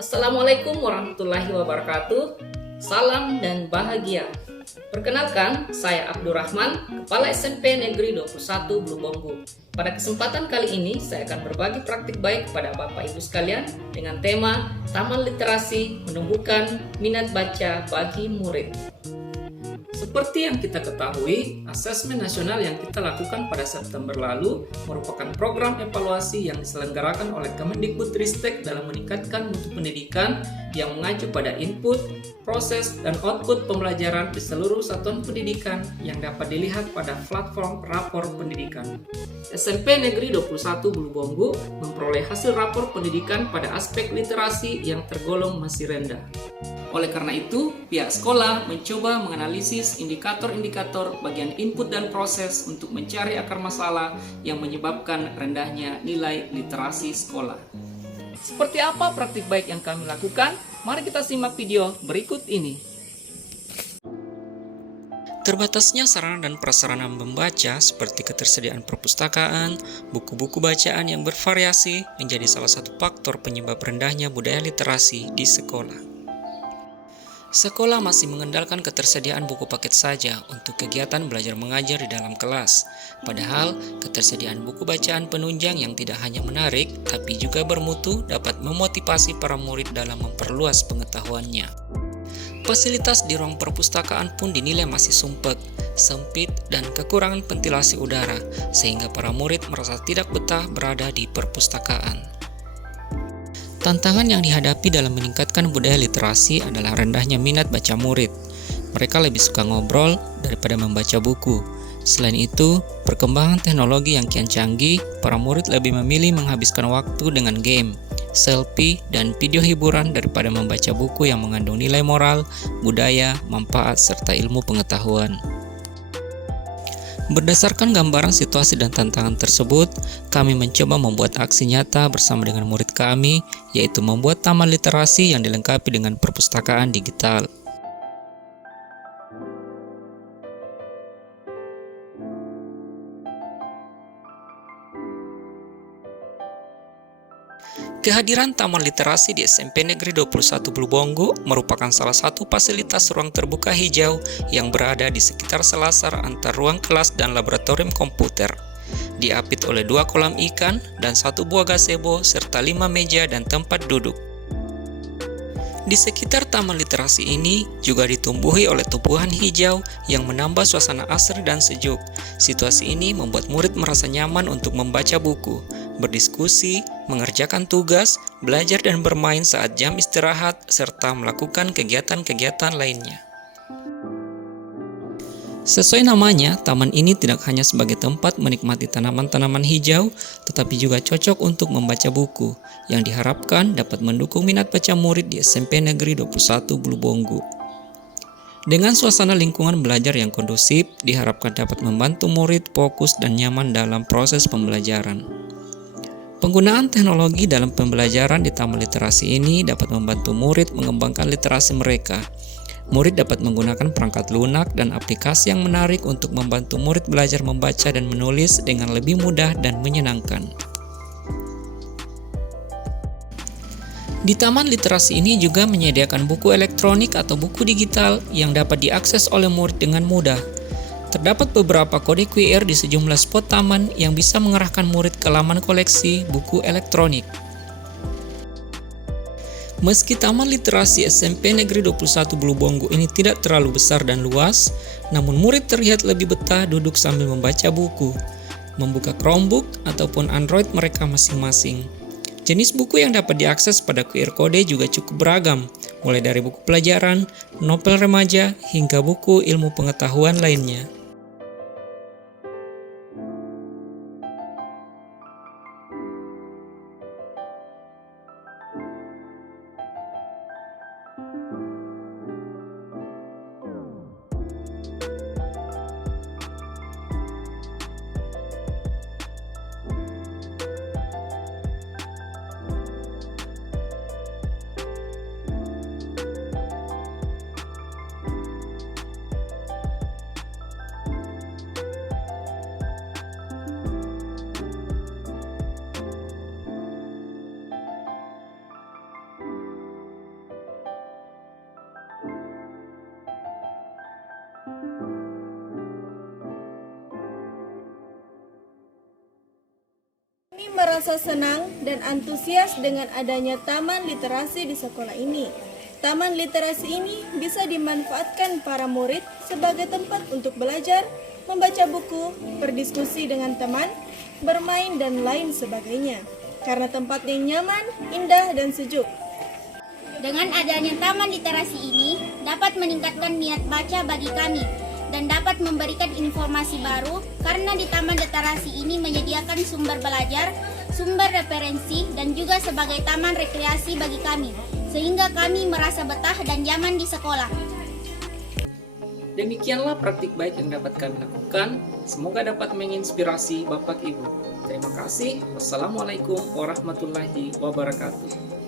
Assalamualaikum warahmatullahi wabarakatuh. Salam dan bahagia. Perkenalkan, saya Abdurrahman, Kepala SMP Negeri 21 Blubonggu. Pada kesempatan kali ini, saya akan berbagi praktik baik kepada Bapak Ibu sekalian dengan tema Taman Literasi Menumbuhkan Minat Baca bagi Murid. Seperti yang kita ketahui, asesmen nasional yang kita lakukan pada September lalu merupakan program evaluasi yang diselenggarakan oleh Kemendikbudristek dalam meningkatkan mutu pendidikan yang mengacu pada input, proses, dan output pembelajaran di seluruh satuan pendidikan yang dapat dilihat pada platform rapor pendidikan. SMP Negeri 21 Blubonggu memperoleh hasil rapor pendidikan pada aspek literasi yang tergolong masih rendah. Oleh karena itu, pihak sekolah mencoba menganalisis indikator-indikator bagian input dan proses untuk mencari akar masalah yang menyebabkan rendahnya nilai literasi sekolah. Seperti apa praktik baik yang kami lakukan? Mari kita simak video berikut ini. Terbatasnya sarana dan prasarana membaca seperti ketersediaan perpustakaan, buku-buku bacaan yang bervariasi menjadi salah satu faktor penyebab rendahnya budaya literasi di sekolah. Sekolah masih mengandalkan ketersediaan buku paket saja untuk kegiatan belajar mengajar di dalam kelas. Padahal, ketersediaan buku bacaan penunjang yang tidak hanya menarik, tapi juga bermutu dapat memotivasi para murid dalam memperluas pengetahuannya. Fasilitas di ruang perpustakaan pun dinilai masih sumpek, sempit, dan kekurangan ventilasi udara, sehingga para murid merasa tidak betah berada di perpustakaan. Tantangan yang dihadapi dalam meningkatkan budaya literasi adalah rendahnya minat baca murid. Mereka lebih suka ngobrol daripada membaca buku. Selain itu, perkembangan teknologi yang kian canggih, para murid lebih memilih menghabiskan waktu dengan game, selfie, dan video hiburan daripada membaca buku yang mengandung nilai moral, budaya, manfaat, serta ilmu pengetahuan. Berdasarkan gambaran situasi dan tantangan tersebut, kami mencoba membuat aksi nyata bersama dengan murid kami, yaitu membuat taman literasi yang dilengkapi dengan perpustakaan digital. Kehadiran Taman Literasi di SMP Negeri 21 Blubonggu merupakan salah satu fasilitas ruang terbuka hijau yang berada di sekitar selasar antar ruang kelas dan laboratorium komputer. Diapit oleh 2 kolam ikan dan 1 buah gazebo serta 5 meja dan tempat duduk. Di sekitar Taman Literasi ini juga ditumbuhi oleh tumbuhan hijau yang menambah suasana asri dan sejuk. Situasi ini membuat murid merasa nyaman untuk membaca buku, berdiskusi, mengerjakan tugas, belajar dan bermain saat jam istirahat, serta melakukan kegiatan-kegiatan lainnya. Sesuai namanya, taman ini tidak hanya sebagai tempat menikmati tanaman-tanaman hijau, tetapi juga cocok untuk membaca buku, yang diharapkan dapat mendukung minat baca murid di SMP Negeri 21 Blubonggu. Dengan suasana lingkungan belajar yang kondusif, diharapkan dapat membantu murid fokus dan nyaman dalam proses pembelajaran. Penggunaan teknologi dalam pembelajaran di Taman Literasi ini dapat membantu murid mengembangkan literasi mereka. Murid dapat menggunakan perangkat lunak dan aplikasi yang menarik untuk membantu murid belajar membaca dan menulis dengan lebih mudah dan menyenangkan. Di Taman Literasi ini juga menyediakan buku elektronik atau buku digital yang dapat diakses oleh murid dengan mudah. Terdapat beberapa kode QR di sejumlah spot taman yang bisa mengarahkan murid ke laman koleksi buku elektronik. Meski Taman Literasi SMP Negeri 21 Blubonggu ini tidak terlalu besar dan luas, namun murid terlihat lebih betah duduk sambil membaca buku, membuka Chromebook ataupun Android mereka masing-masing. Jenis buku yang dapat diakses pada QR Code juga cukup beragam, mulai dari buku pelajaran, novel remaja, hingga buku ilmu pengetahuan lainnya. merasa senang dan antusias dengan adanya taman literasi di sekolah ini. Taman literasi ini bisa dimanfaatkan para murid sebagai tempat untuk belajar, membaca buku, berdiskusi dengan teman, bermain, dan lain sebagainya. Karena tempatnya nyaman, indah, dan sejuk. Dengan adanya taman literasi ini dapat meningkatkan minat baca bagi kami dan dapat memberikan informasi baru karena di taman literasi ini menyediakan sumber belajar, sumber referensi, dan juga sebagai taman rekreasi bagi kami, sehingga kami merasa betah dan nyaman di sekolah. Demikianlah praktik baik yang dapat kami lakukan. Semoga dapat menginspirasi Bapak Ibu. Terima kasih. Wassalamualaikum warahmatullahi wabarakatuh.